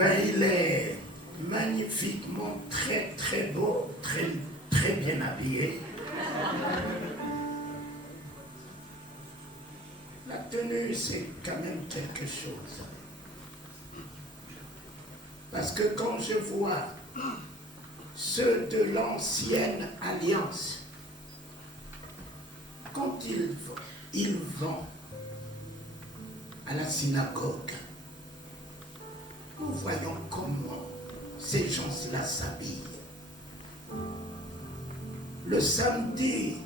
il est magnifiquement très très beau, très, très bien habillé. La tenue, c'est quand même quelque chose. Parce que quand je vois ceux de l'ancienne alliance, quand ils vont à la synagogue, nous voyons comment ces gens-là s'habillent. Le samedi,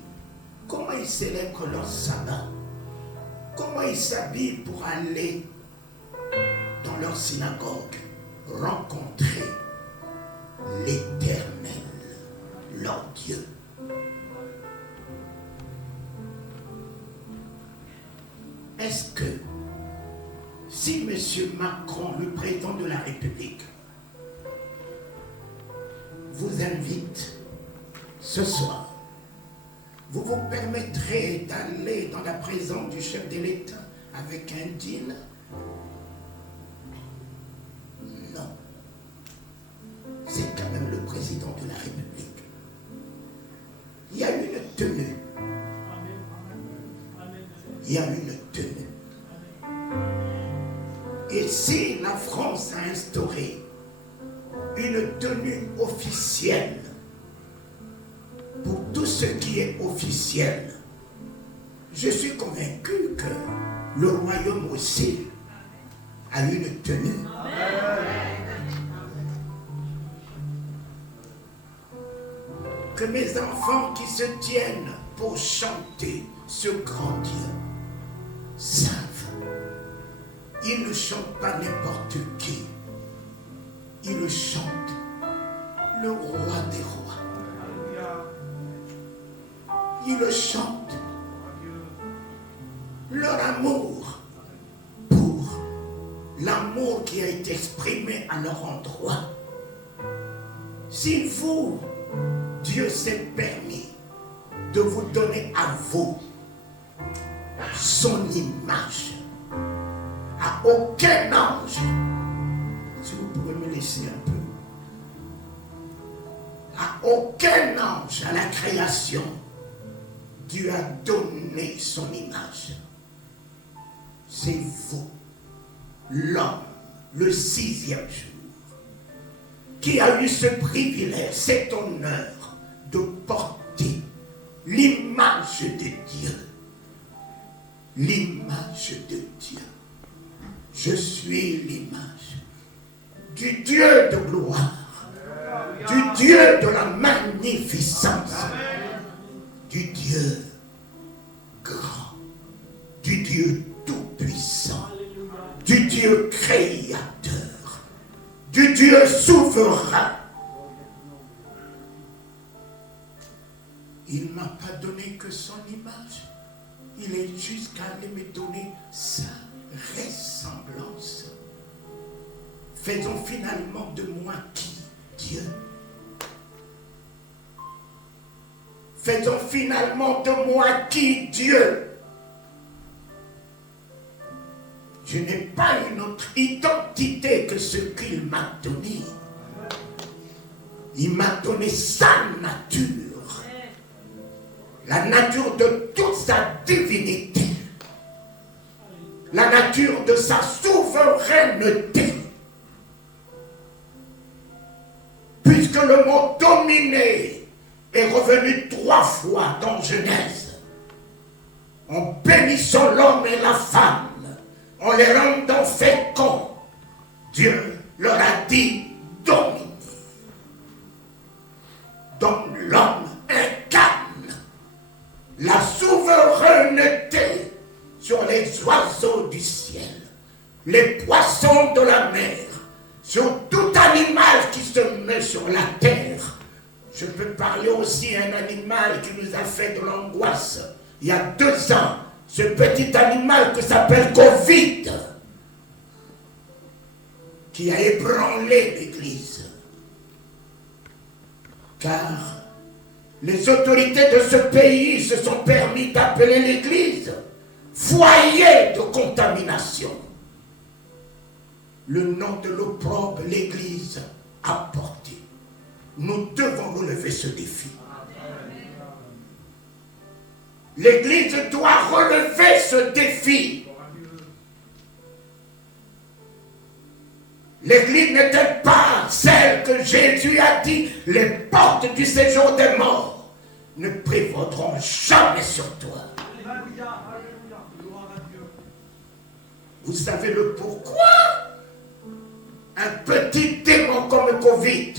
comment ils célèbrent leur sabbat, comment ils s'habillent pour aller dans leur synagogue, rencontrer l'Éternel, leur Dieu. Est-ce que si M. Macron, le président de la République, vous invite ce soir, vous vous permettrez d'aller dans la présence du chef de l'État avec un jean? Non. C'est quand même le président de la République. Il y a une tenue. Il y a une tenue. Et si la France a instauré une tenue officielle pour tout ce qui est officiel, je suis convaincu que le royaume aussi a une tenue. Que mes enfants qui se tiennent pour chanter ce grand Dieu savent, ils ne chantent pas n'importe qui. Ils chantent le roi des rois. Ils chantent leur amour pour l'amour qui a été exprimé à leur endroit. Si vous, Dieu s'est permis de vous donner à vous son image, à aucun ange, si vous pouvez me laisser un peu, à aucun ange à la création, Dieu a donné son image. C'est vous, l'homme, le 6e jour, qui a eu ce privilège, cet honneur de porter l'image de Dieu. L'image de Dieu. Je suis l'image du Dieu de gloire, du Dieu de la magnificence, du Dieu grand, du Dieu tout-puissant, du Dieu créateur, du Dieu souverain. Il ne m'a pas donné que son image, il est jusqu'à aller me donner sa ressemblance. Faisons finalement de moi qui? Dieu. Faisons finalement de moi qui? Dieu. Je n'ai pas une autre identité que ce qu'il m'a donné. Il m'a donné sa nature. La nature de toute sa divinité. La nature de sa souveraineté. Puisque le mot dominer est revenu 3 fois dans Genèse, en bénissant l'homme et la femme, en les rendant féconds, Dieu leur a dit dominer. Donc l'homme incarne la souveraineté sur les oiseaux du ciel, les poissons de la mer, sur tout animal qui se met sur la terre. Je peux parler aussi d'un animal qui nous a fait de l'angoisse il y a 2 ans, ce petit animal qui s'appelle Covid, qui a ébranlé l'Église. Car les autorités de ce pays se sont permis d'appeler l'Église foyer de contamination. le nom de l'opprobre l'Église a porté. Nous devons relever ce défi. L'Église doit relever ce défi. L'Église n'était pas celle que Jésus a dit, les portes du séjour des morts ne prévaudront jamais sur toi. Vous savez le pourquoi? Un petit démon comme Covid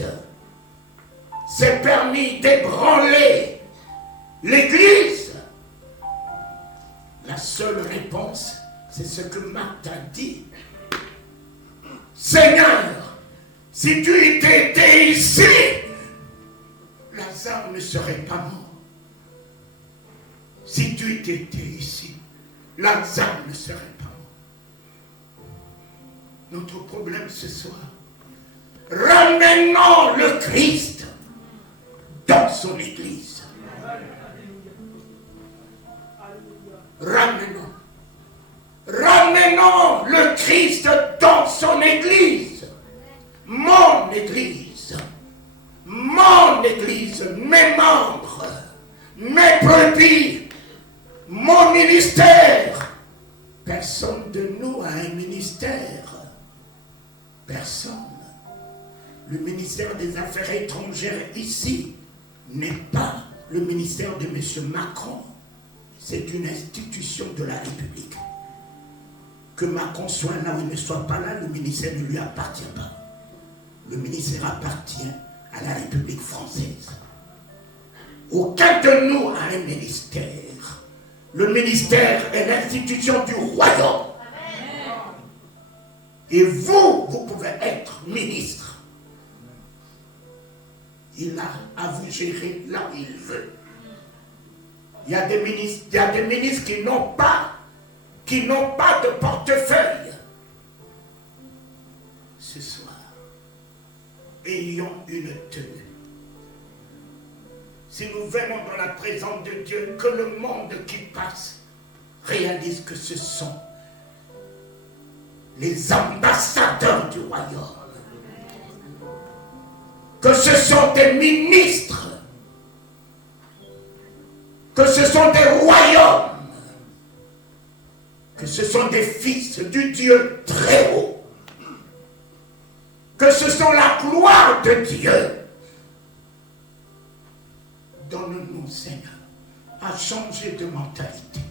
s'est permis d'ébranler l'Église. La seule réponse, c'est ce que Marthe a dit. Seigneur, si tu étais ici, Lazare ne serait pas mort. Si tu étais ici, Lazare ne serait pas mort. Notre problème ce soir, ramenons le Christ dans son Église. Ramenons le Christ dans son Église. Mon Église, mes membres, mes brebis, mon ministère. Personne de nous a un ministère. Personne. Le ministère des Affaires étrangères ici n'est pas le ministère de M. Macron. C'est une institution de la République. Que Macron soit là ou il ne soit pas là, le ministère ne lui appartient pas. Le ministère appartient à la République française. Aucun de nous a un ministère. Le ministère est l'institution du royaume. Et vous pouvez être ministre. Il a à vous gérer là où il veut. Il y a des ministres qui n'ont pas de portefeuille. Ce soir, ayons une tenue. Si nous venons dans la présence de Dieu, que le monde qui passe réalise que ce sont les ambassadeurs du royaume. Que ce sont des ministres. Que ce sont des royaumes. Que ce sont des fils du Dieu très haut. Que ce sont la gloire de Dieu. Donne-nous, Seigneur, à changer de mentalité.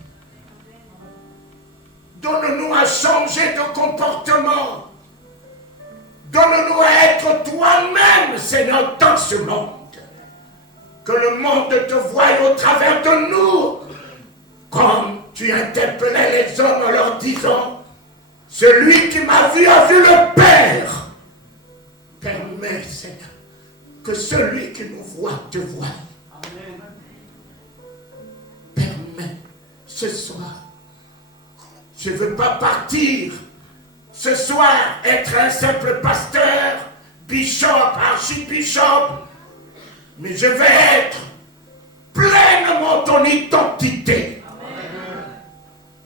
Donne-nous à changer de comportement. Donne-nous à être toi-même, Seigneur, dans ce monde. Que le monde te voie au travers de nous. Comme tu interpellais les hommes en leur disant, celui qui m'a vu a vu le Père. Permets, Seigneur, que celui qui nous voit te voie. Amen. Permets ce soir. Je ne veux pas partir ce soir être un simple pasteur, bishop, archibishop, mais je vais être pleinement ton identité. Amen.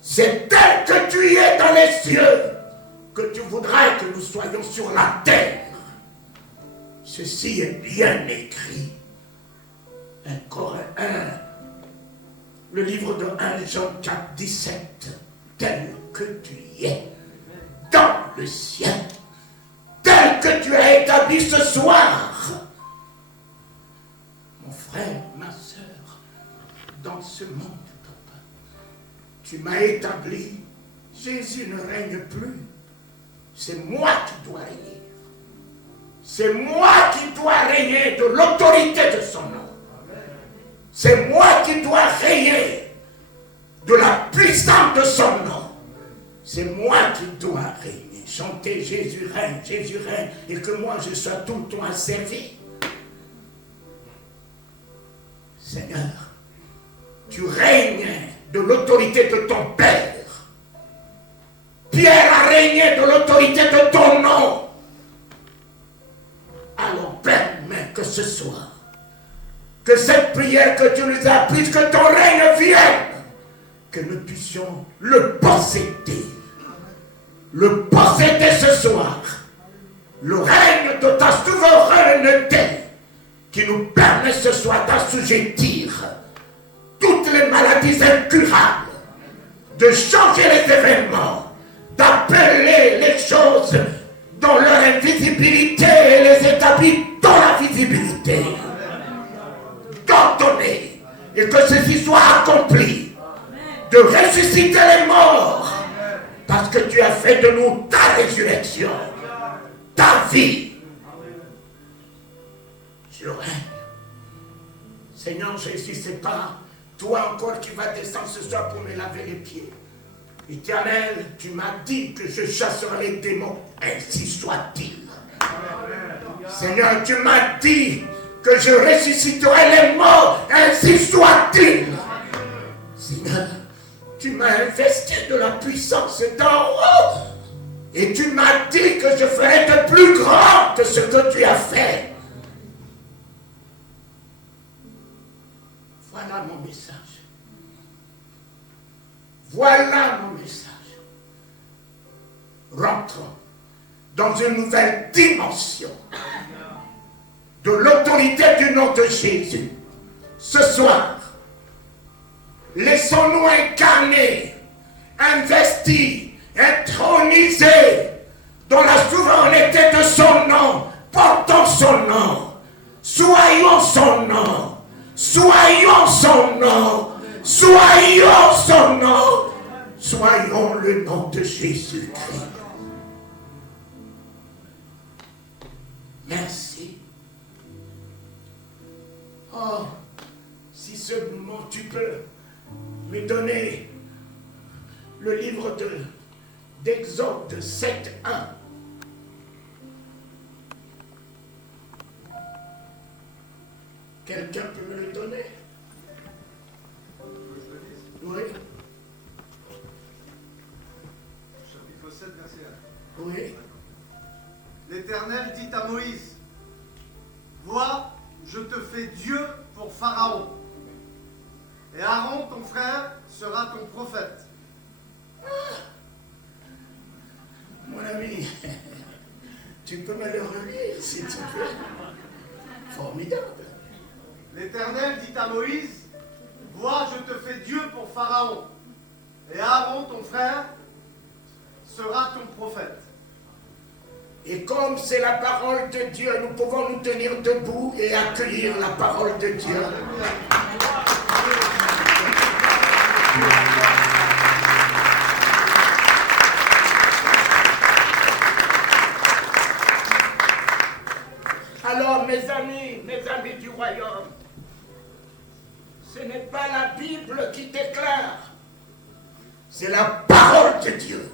C'est tel que tu es dans les cieux que tu voudrais que nous soyons sur la terre. Ceci est bien écrit. Le livre de 1 Jean 4, 17. Tel que tu es dans le ciel, tel que tu as établi ce soir. Mon frère, ma soeur, dans ce monde, papa, tu m'as établi. Jésus ne règne plus. C'est moi qui dois régner. C'est moi qui dois régner de l'autorité de son nom. C'est moi qui dois régner de la puissance de son nom. C'est moi qui dois régner. Chanter Jésus règne, et que moi je sois tout le temps asservi. Seigneur, tu règnes de l'autorité de ton Père. Pierre a régné de l'autorité de ton nom. Alors permets que ce soit, que cette prière que tu nous as apprise, que ton règne vienne, que nous puissions le posséder, le posséder ce soir. Le règne de ta souveraineté qui nous permet ce soir d'assujettir toutes les maladies incurables, de changer les événements, d'appeler les choses dans leur invisibilité et les établir dans la visibilité. D'ordonner et que ceci soit accompli, de ressusciter les morts, parce que tu as fait de nous ta résurrection, ta vie. Je règne. Seigneur Jésus, c'est pas toi encore qui vas descendre ce soir pour me laver les pieds. Éternel, tu m'as dit que je chasserai les démons, ainsi soit-il. Seigneur, tu m'as dit que je ressusciterai les morts, ainsi soit-il. Seigneur, tu m'as investi de la puissance d'en haut. Et tu m'as dit que je ferai de plus grand que ce que tu as fait. Voilà mon message. Voilà mon message. Rentrons dans une nouvelle dimension de l'autorité du nom de Jésus. Ce soir, laissons-nous incarner, investir, intronisés dans la souveraineté de son nom. Portons son nom. Soyons son nom. Soyons son nom. Soyons son nom. Soyons le nom de Jésus-Christ. Merci. Oh, si seulement tu peux me donner le livre d'Exode 7:1. Quelqu'un peut me le donner? Oui. Chapitre 7, verset 1. Oui. L'Éternel dit à Moïse, vois, je te fais Dieu pour Pharaon. Et Aaron, ton frère, sera ton prophète. Mon ami, tu peux me le relire si tu veux. Formidable. L'Éternel dit à Moïse, vois, je te fais Dieu pour Pharaon. Et Aaron, ton frère, sera ton prophète. Et comme c'est la parole de Dieu, nous pouvons nous tenir debout et accueillir la parole de Dieu. Alors, mes amis du royaume, ce n'est pas la Bible qui déclare, c'est la parole de Dieu.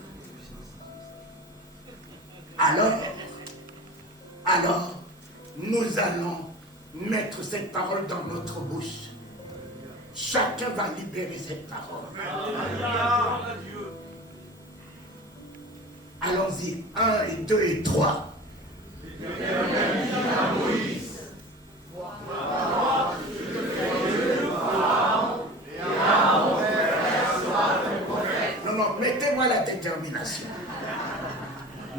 Alors, nous allons mettre cette parole dans notre bouche. Chacun va libérer cette parole. Allons-y, 1 et 2 et 3. Non, mettez-moi la détermination.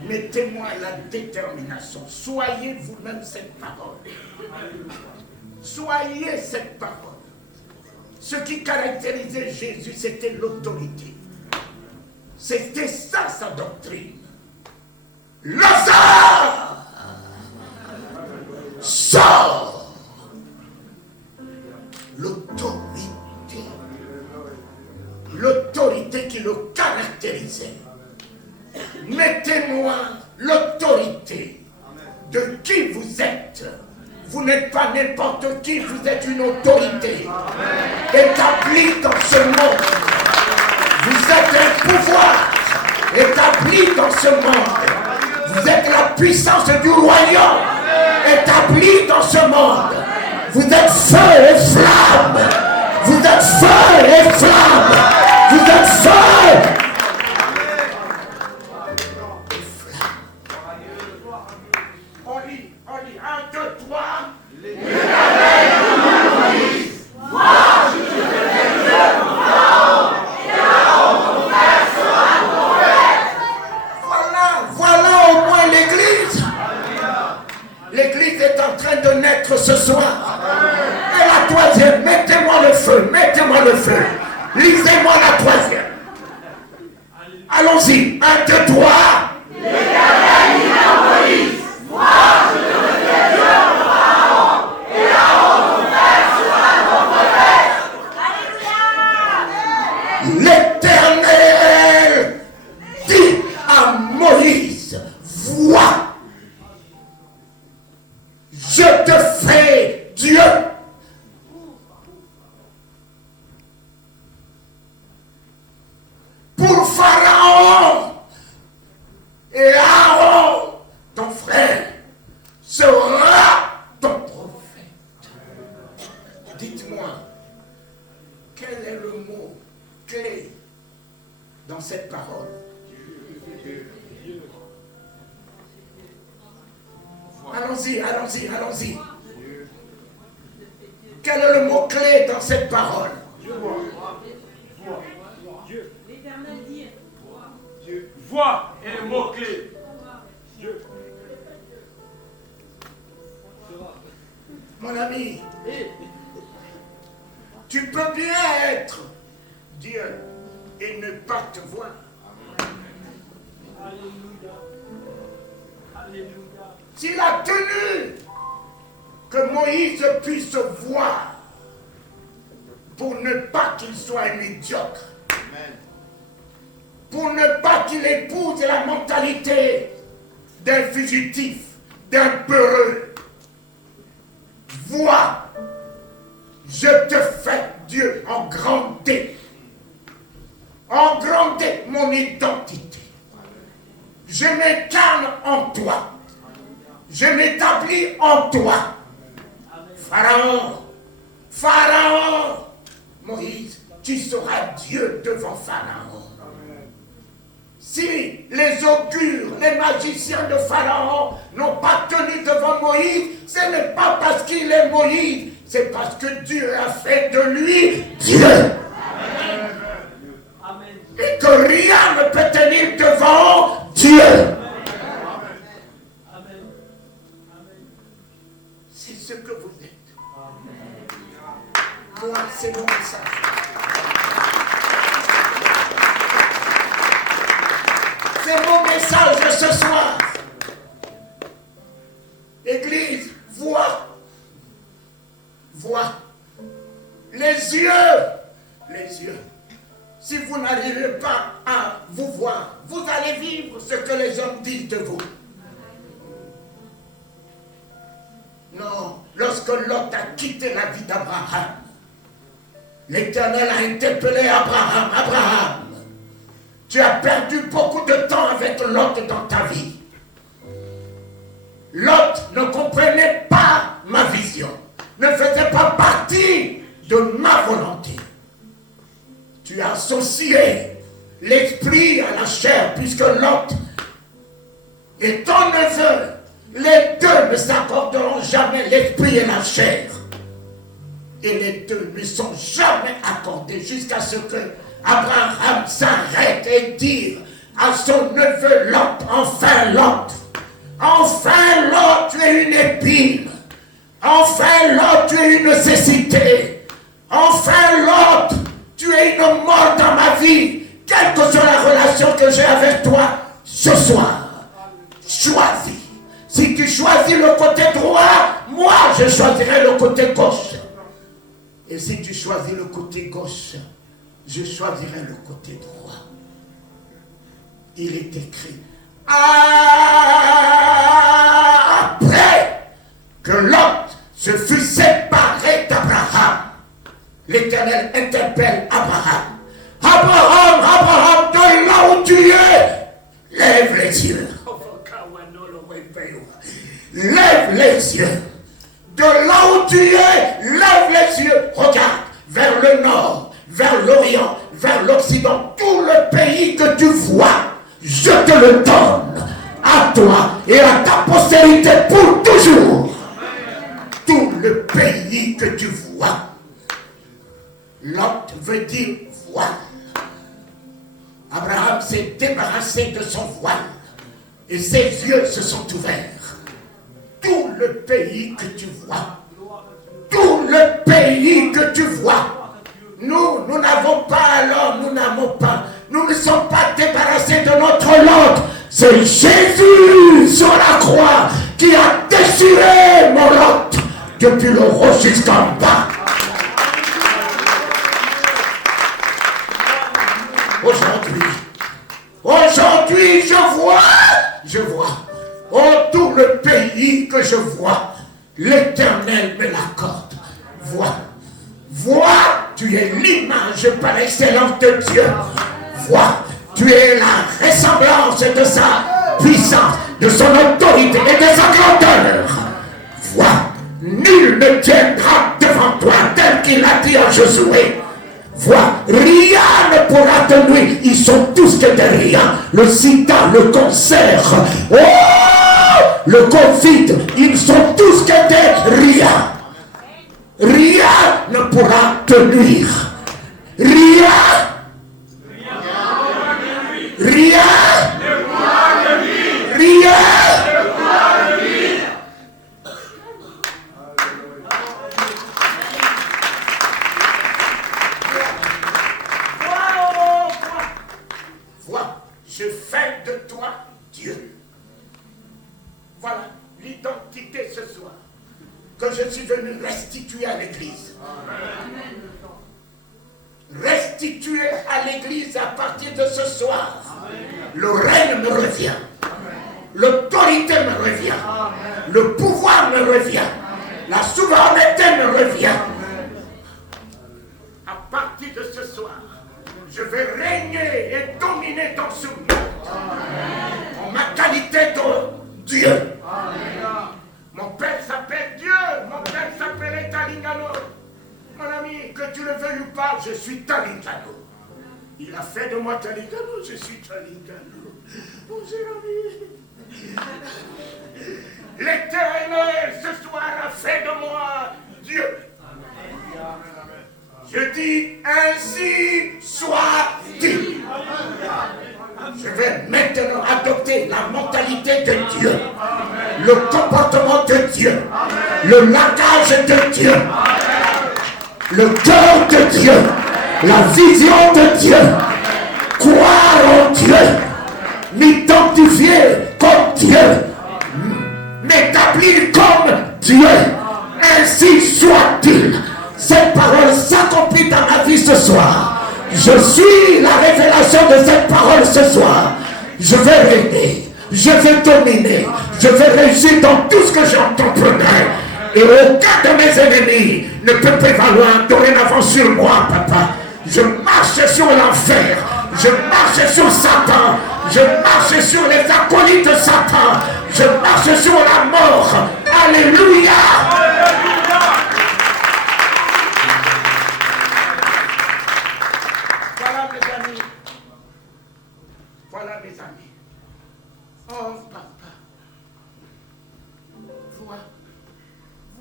Mettez-moi la détermination. Soyez vous-même cette parole. Soyez cette parole. Ce qui caractérisait Jésus, c'était l'autorité. C'était ça sa doctrine. Lazare, sors. L'autorité. L'autorité qui le caractérisait. Mettez-moi l'autorité de qui vous êtes. Vous n'êtes pas n'importe qui, vous êtes une autorité établie dans ce monde. Vous êtes un pouvoir établi dans ce monde. Vous êtes la puissance du royaume établie dans ce monde. Vous êtes feu et flamme. Vous êtes feu et flamme. Vous êtes feu. On lit, 1, 2, 3. Voilà Donnez-moi la troisième. Allons-y. 1, 2, 3. L'Éternel dit à Moïse, moi je te ferai Dieu pour Pharaon, et Aaron ton frère sera ton prophète. Alléluia. L'Éternel dit à Moïse, vois, je te fais Dieu. Pour Pharaon, et Aaron, ton frère, sera ton prophète. Dites-moi, quel est le mot clé dans cette parole? Allons-y, allons-y, allons-y. Quel est le mot clé dans cette parole? L'Éternel dit. Dieu. Voix est le mot-clé. Dieu. Mon ami, tu peux bien être Dieu et ne pas te voir. Alléluia. Alléluia. S'il a tenu que Moïse puisse voir pour ne pas qu'il soit un médiocre, pour ne pas qu'il épouse la mentalité d'un fugitif, d'un peureux. Vois, je te fais Dieu en grandé mon identité. Je m'incarne en toi. Je m'établis en toi. Pharaon, Moïse, tu seras Dieu devant Pharaon. Si les augures, les magiciens de Pharaon n'ont pas tenu devant Moïse, ce n'est pas parce qu'il est Moïse, c'est parce que Dieu a fait de lui Dieu. Amen. Et que rien ne peut tenir devant Dieu. Amen. C'est ce que vous êtes. Moi, c'est mon message. C'est mon message ce soir. Église, vois. Les yeux. Si vous n'arrivez pas à vous voir, vous allez vivre ce que les hommes disent de vous. Non, lorsque Lot a quitté la vie d'Abraham, l'Éternel a interpellé Abraham. Abraham, tu as perdu beaucoup de temps avec Lot dans ta vie. Lot ne comprenait pas ma vision, ne faisait pas partie de ma volonté. Tu as associé l'esprit à la chair, puisque Lot et ton neveu, les deux ne s'accorderont jamais, l'esprit et la chair. Et les deux ne sont jamais accordés jusqu'à ce que Abraham s'arrête et dire à son neveu Lot, enfin Lot, tu es une épine. Enfin Lot, tu es une nécessité. Enfin Lot, tu es une mort dans ma vie. Quelle que soit la relation que j'ai avec toi ce soir, choisis. Si tu choisis le côté droit, moi je choisirai le côté gauche. Et si tu choisis le côté gauche, je choisirai le côté droit. Il est écrit, après que Lot se fut séparé d'Abraham, l'Éternel interpelle Abraham. Abraham, de là où tu es, lève les yeux. Lève les yeux. De là où tu es, lève les yeux. Regarde vers le nord, vers l'Orient, vers l'Occident. Tout le pays que tu vois, je te le donne à toi et à ta postérité pour toujours. Tout le pays que tu vois. Lot veut dire voile. Abraham s'est débarrassé de son voile et ses yeux se sont ouverts. Tout le pays que tu vois, Nous n'avons pas alors, nous n'avons pas. Nous ne sommes pas débarrassés de notre lot. C'est Jésus sur la croix qui a déchiré mon lot depuis le haut jusqu'en bas. Aujourd'hui, je vois, oh, tout le pays que je vois, l'Éternel me l'accorde. Vois, tu es l'image par excellence de Dieu. Vois, tu es la ressemblance de sa puissance, de son autorité et de sa grandeur. Vois, nul ne tiendra devant toi tel qu'il a dit à Josué. Vois, rien ne pourra te nuire. Ils sont tous que des rien. Le sida, le cancer, oh, le Covid, ils sont tous que des rien. Rien ne pourra te nuire. Rien. Vois, je fais de toi Dieu. Voilà l'identité ce soir que je suis venu restituer à l'Église. Restituer à l'Église à partir de ce soir. Le règne me revient. L'autorité me revient. Le pouvoir me revient. La souveraineté me revient. À partir de ce soir, je vais régner et dominer dans ce monde. En ma qualité de Dieu. Mon père s'appelle Dieu. Mon père s'appelle Talingano. Mon ami, que tu le veuilles ou pas, je suis Talingano. Il a fait de moi Talingano, je suis Talingano. Mon cher ami. L'Éternel ce soir a fait de moi Dieu. Je dis ainsi soit-il. Je vais maintenant adopter la mentalité de Dieu, le comportement de Dieu, le langage de Dieu, le cœur de Dieu, la vision de Dieu, croire en Dieu, m'identifier comme Dieu, m'établir comme Dieu. Ainsi soit-il. Cette parole s'accomplit dans ma vie ce soir. Je suis la révélation de cette parole ce soir. Je vais régner, je vais dominer, je vais réussir dans tout ce que j'entreprendrai. Et aucun de mes ennemis ne peut prévaloir dorénavant sur moi, papa. Je marche sur l'enfer, je marche sur Satan, je marche sur les acolytes de Satan, je marche sur la mort. Alléluia. Voilà mes amis. Oh papa,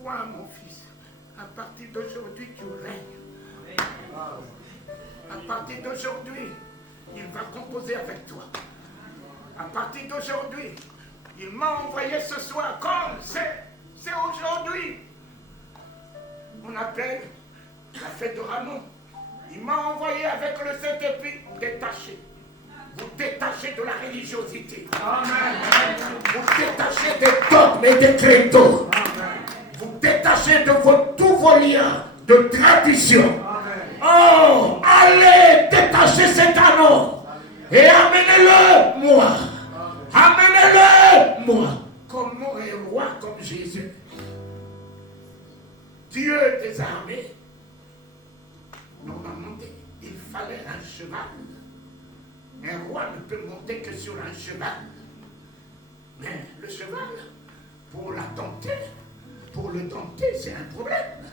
vois mon fils, à partir d'aujourd'hui tu règnes. À partir d'aujourd'hui, il va composer avec toi. À partir d'aujourd'hui, il m'a envoyé ce soir comme c'est aujourd'hui. On appelle la fête de Ramon. Il m'a envoyé avec le Saint-Esprit détaché. Vous détachez de la religiosité. Amen. Vous détachez des dogmes et des credos. Vous détachez de tous vos liens de tradition. Oh, allez détacher cet anneau et amenez-le moi. Amenez-le moi. Comme un roi comme Jésus. Dieu des armées. Normalement, il fallait un cheval. Un roi ne peut monter que sur un cheval. Mais le cheval, pour le dompter, c'est un problème.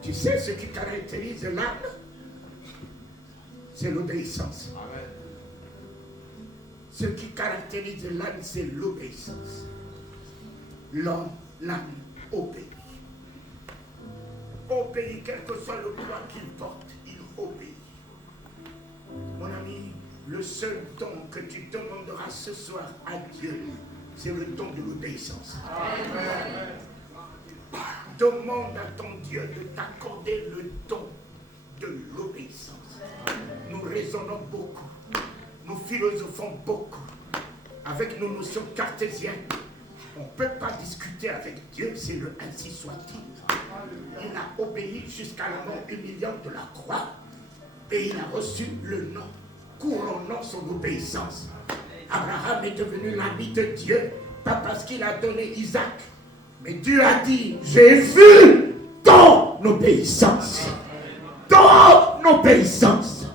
Tu sais ce qui caractérise l'âme? C'est l'obéissance. Ce qui caractérise l'âme, c'est l'obéissance. L'âme obéit. Obéit, quel que soit le poids qu'il porte, il obéit. Mon ami, le seul don que tu demanderas ce soir à Dieu, c'est le don de l'obéissance. Demande à ton Dieu de t'accorder le don de l'obéissance. Nous raisonnons beaucoup, nous philosophons beaucoup, avec nos notions cartésiennes. On ne peut pas discuter avec Dieu, c'est le ainsi soit-il. Il a obéi jusqu'à la mort humiliante de la croix et il a reçu le nom. Couronnons son obéissance. Abraham est devenu l'ami de Dieu, pas parce qu'il a donné Isaac, mais Dieu a dit, j'ai vu ton obéissance. Ton obéissance.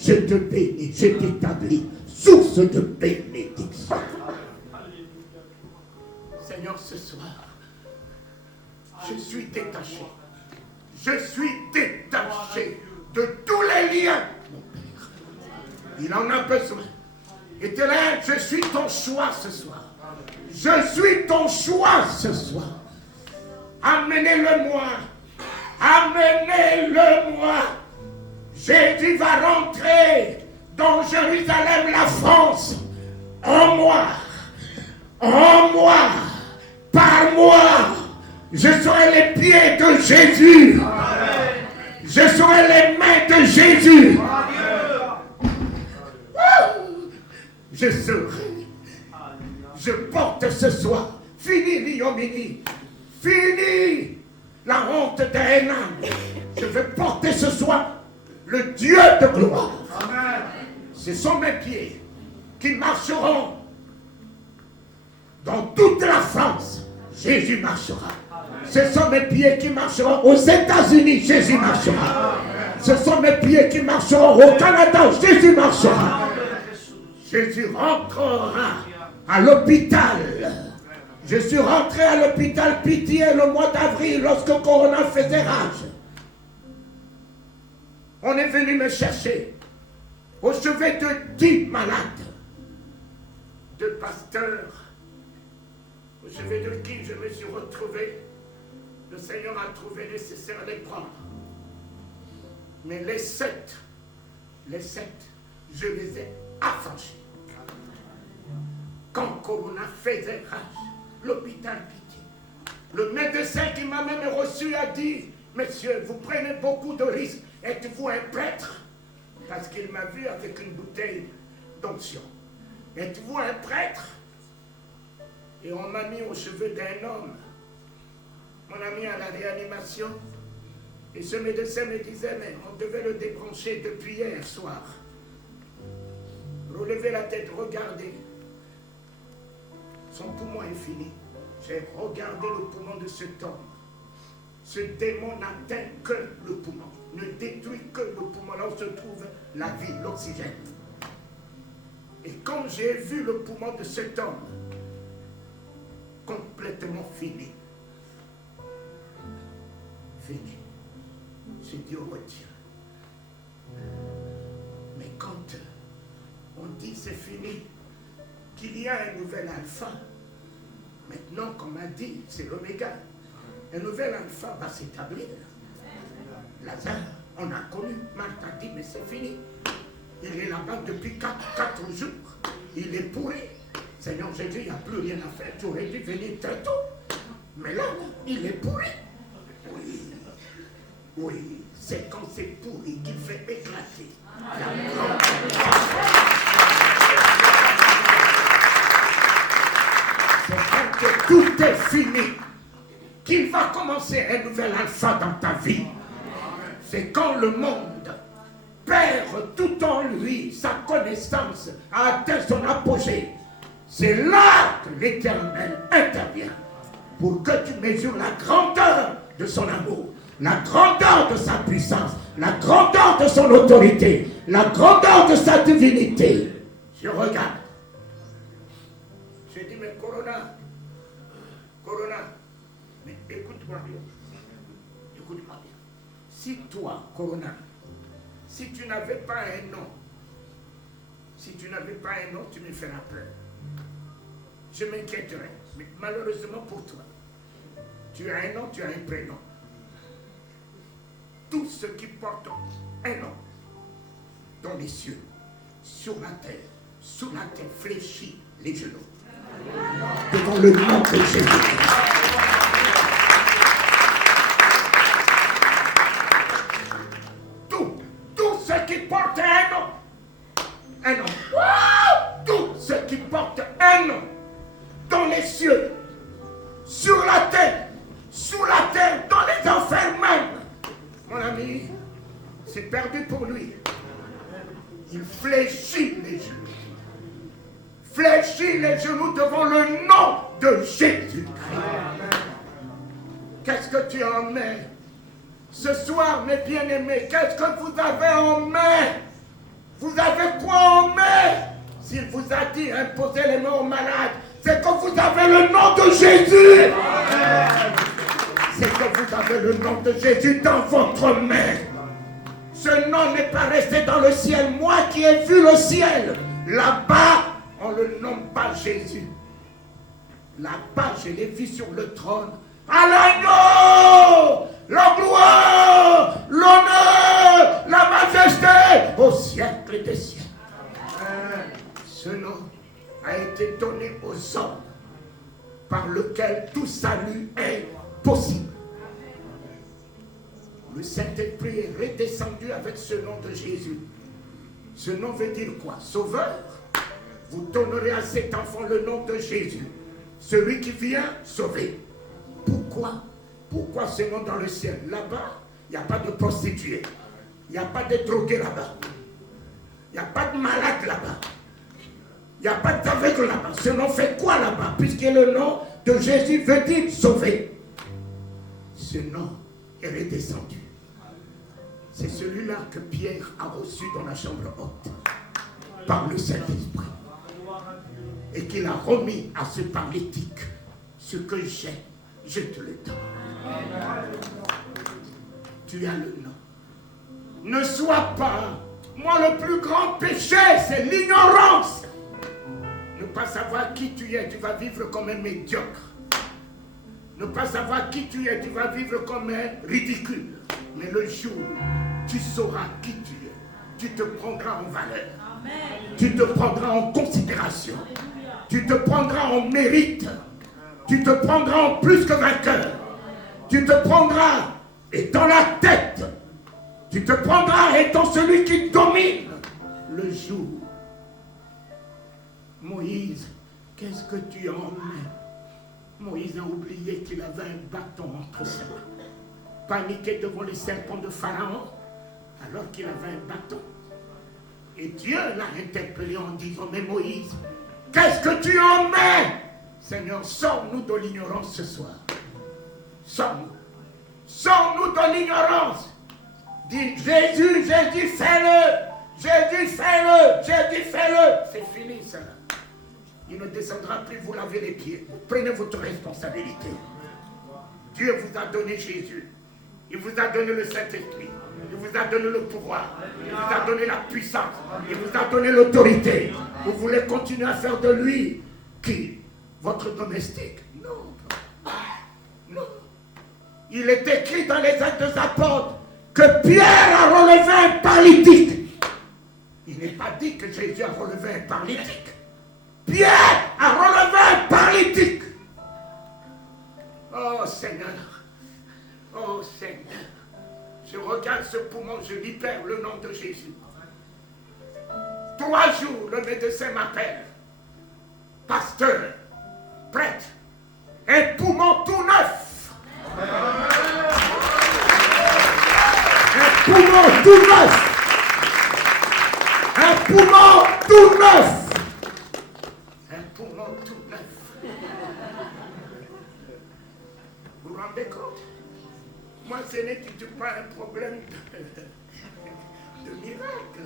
Je te bénis, je t'établis, source de bénédiction. Seigneur, ce soir, je suis détaché. Je suis détaché de tous les liens, mon Père. Il en a besoin. Éternel, je suis ton choix ce soir. Je suis ton choix ce soir. Amenez-le-moi. Amenez-le-moi. Jésus va rentrer dans Jérusalem, la France, en moi. En moi. Par moi. Je serai les pieds de Jésus. Amen. Je serai les mains de Jésus. Je serai. Je porte ce soir. Fini l'ignominie. Fini la honte d'un âme. Je vais porter ce soir le Dieu de gloire. Amen. Ce sont mes pieds qui marcheront dans toute la France. Jésus marchera. Ce sont mes pieds qui marcheront aux États-Unis. Jésus marchera. Ce sont mes pieds qui marcheront au Canada. Jésus marchera. Jésus rentrera à l'hôpital. Je suis rentré à l'hôpital Pitié le mois d'avril lorsque Corona faisait rage. On est venu me chercher au chevet de 10 malades, 2 pasteurs, au chevet de qui je me suis retrouvé. Le Seigneur a trouvé nécessaire de les prendre. Mais les 7, je les ai affranchis. Quand Corona faisait rage, l'hôpital Pitié, le médecin qui m'a même reçu a dit, monsieur, vous prenez beaucoup de risques. Êtes-vous un prêtre? Parce qu'il m'a vu avec une bouteille d'onction. Êtes-vous un prêtre? Et on m'a mis aux cheveux d'un homme. On a mis à la réanimation. Et ce médecin me disait, mais on devait le débrancher depuis hier soir. Relevez la tête, regardez. Son poumon est fini. J'ai regardé le poumon de cet homme. Ce démon n'atteint que le poumon, ne détruit que le poumon. Là où se trouve la vie, l'oxygène. Et quand j'ai vu le poumon de cet homme, complètement fini, j'ai dit au retien. Mais quand on dit c'est fini, qu'il y a un nouvel alpha, maintenant, comme on a dit, c'est l'oméga. Un nouvel alpha va s'établir. Lazare, on a connu. Marthe a dit, mais c'est fini. Il est là-bas depuis 4 jours. Il est pourri. Seigneur Jésus, il n'y a plus rien à faire. Tu aurais dû venir très tôt. Mais là, il est pourri. Oui, c'est quand c'est pourri qu'il fait éclater la grande. C'est quand tout est fini qu'il va commencer un nouvel alpha dans ta vie. C'est quand le monde perd tout en lui, sa connaissance a atteint son apogée. C'est là que l'Éternel intervient pour que tu mesures la grandeur de son amour, la grandeur de sa puissance, la grandeur de son autorité, la grandeur de sa divinité. Je regarde. J'ai dit, mais Corona, mais écoute-moi bien. Écoute-moi bien. Si toi, Corona, si tu n'avais pas un nom, tu me feras peur. Je m'inquiéterais. Mais malheureusement pour toi, tu as un nom, tu as un prénom. Tous ceux qui portent un nom dans les cieux, sur la terre, sous la terre, fléchis les genoux. Devant le nom de Jésus. fléchit les genoux devant le nom de Jésus. Qu'est-ce que tu as en main? Ce soir, mes bien-aimés, qu'est-ce que vous avez en main? Vous avez quoi en main? S'il vous a dit imposez les mains aux malades, c'est que vous avez le nom de Jésus. C'est que vous avez le nom de Jésus dans votre main. Ce nom n'est pas resté dans le ciel. Moi qui ai vu le ciel, là-bas, on ne le nomme pas Jésus. Là-bas, je l'ai vu sur le trône. À l'agneau, la gloire, l'honneur, la majesté, au siècle des siècles. Ce nom a été donné aux hommes par lequel tout salut est possible. Le Saint-Esprit est redescendu avec ce nom de Jésus. Ce nom veut dire quoi? Sauveur. Vous donnerez à cet enfant le nom de Jésus. Celui qui vient sauver. Pourquoi? Pourquoi ce nom dans le ciel? Là-bas, il n'y a pas de prostituées. Il n'y a pas de drogués là-bas. Il n'y a pas de malades là-bas. Il n'y a pas d'aveugle là-bas. Ce nom fait quoi là-bas? Puisque le nom de Jésus veut dire sauver. Ce nom est redescendu. C'est celui-là que Pierre a reçu dans la chambre haute par le Saint-Esprit. Et qu'il a remis à ce paralytique. Ce que j'ai, je te le donne. Tu as le nom. Ne sois pas. Moi, le plus grand péché, c'est l'ignorance. Ne pas savoir qui tu es, tu vas vivre comme un médiocre. Ne pas savoir qui tu es, tu vas vivre comme un ridicule. Mais le jour où tu sauras qui tu es, tu te prendras en valeur. Amen. Tu te prendras en considération. Alléluia. Tu te prendras en mérite. Tu te prendras en plus que vainqueur. Tu te prendras étant la tête. Tu te prendras étant celui qui domine. Le jour. Moïse, qu'est-ce que tu as en main? Moïse a oublié qu'il avait un bâton entre ses mains. Paniqué devant les serpents de Pharaon, alors qu'il avait un bâton. Et Dieu l'a interpellé en disant, mais Moïse, qu'est-ce que tu as en main? Seigneur, sors-nous de l'ignorance ce soir. Sors-nous. Sors-nous de l'ignorance. Dis, Jésus, Jésus, fais-le. Jésus, fais-le. Jésus, fais-le. C'est fini, ça. Il ne descendra plus vous laver les pieds. Prenez votre responsabilité. Dieu vous a donné Jésus. Il vous a donné le Saint-Esprit. Il vous a donné le pouvoir. Il vous a donné la puissance. Il vous a donné l'autorité. Vous voulez continuer à faire de lui qui? Votre domestique? Non. Non. Il est écrit dans les Actes des Apôtres que Pierre a relevé un paralytique. Il n'est pas dit que Jésus a relevé un paralytique. Pierre a relevé un paralytique. Oh Seigneur. Oh Seigneur. Je regarde ce poumon, je libère le nom de Jésus. 3 jours, le médecin m'appelle. Pasteur, prêtre, un poumon tout neuf. Un poumon tout neuf. Un poumon tout neuf. Un poumon tout neuf. Vous vous rendez compte? Moi, ce n'est pas un problème de miracle.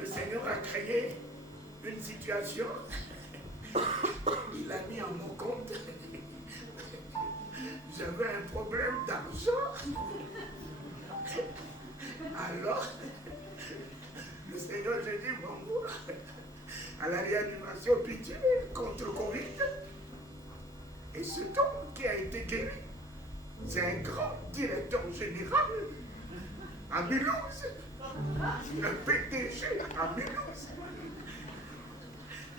Le Seigneur a créé une situation. Il a mis en mon compte. J'avais un problème d'argent. Alors, le Seigneur, j'ai dit, bon, à la réanimation, pitié contre le Covid. Et cet homme qui a été guéri, c'est un grand directeur général à Mulhouse. Le PDG à Mulhouse.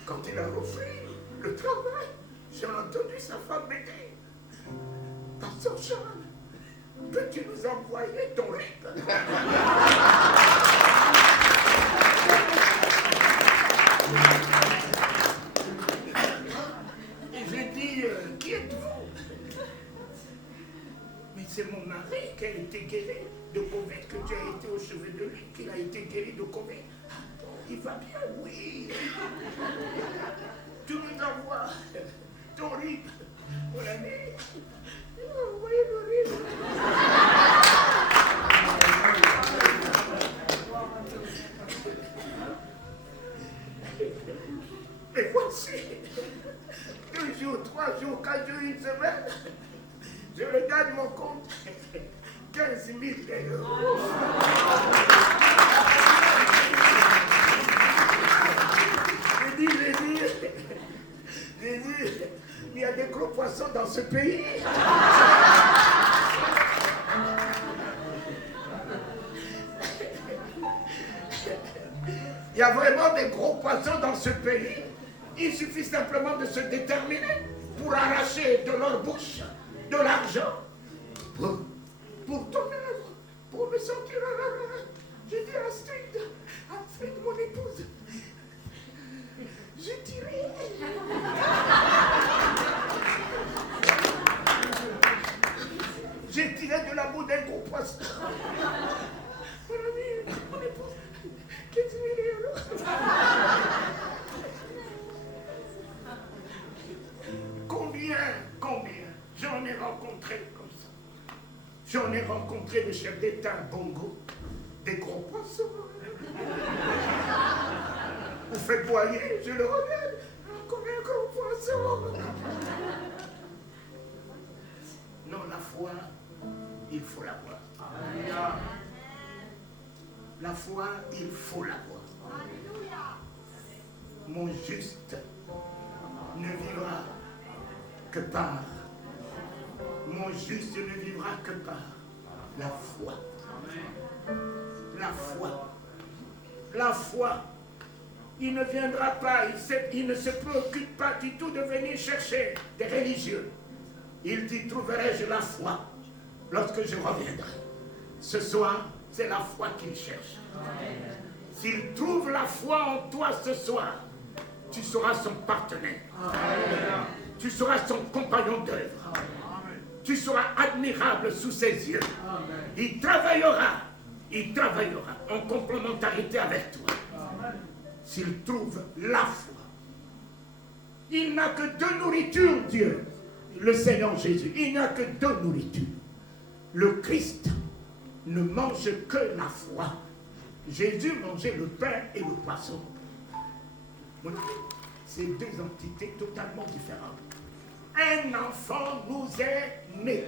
Quand il a repris le travail, j'ai entendu sa femme me dire, Pasteur Charles, peux-tu nous envoyer ton rythme? Et j'ai dit, qui êtes-vous? Mais c'est mon mari qui a été guéri de Covid, que tu as été au chevet de lui, qu'il a été guéri de Covid. Il va bien, oui. Mais voici, 2 jours, 3 jours, 4 jours, une semaine, je regarde mon compte, 15 000 euros. J'ai dit, il y a des gros poissons dans ce pays. Il y a vraiment des gros poissons dans ce pays. Il suffit simplement de se déterminer pour arracher de leur bouche de l'argent pour ton œuvre, pour me sentir heureux. J'ai dit à Astrid, mon épouse, je dirais. J'ai tiré de la boue d'un gros poisson. Mon ami, mon épouse, 15 000 €. Combien j'en ai rencontré comme ça. J'en ai rencontré le chef d'État Bongo, des gros poissons. Vous faites boyer, je le regarde, encore un gros poisson. Non, la foi, il faut l'avoir. La foi, il faut l'avoir. Mon juste ne vivra que par. Mon juste ne vivra que par la foi. La foi. La foi. Il ne viendra pas, il ne se préoccupe pas du tout de venir chercher des religieux. Il dit, trouverai-je la foi lorsque je reviendrai. Ce soir, c'est la foi qu'il cherche. S'il trouve la foi en toi ce soir, tu seras son partenaire. Amen. Tu seras son compagnon d'œuvre. Tu seras admirable sous ses yeux. Amen. Il travaillera en complémentarité avec toi. S'il trouve la foi. Il n'a que 2 nourritures, Dieu, le Seigneur Jésus. Il n'a que 2 nourritures. Le Christ ne mange que la foi. Jésus mangeait le pain et le poisson. C'est 2 entités totalement différentes. Un enfant nous est né.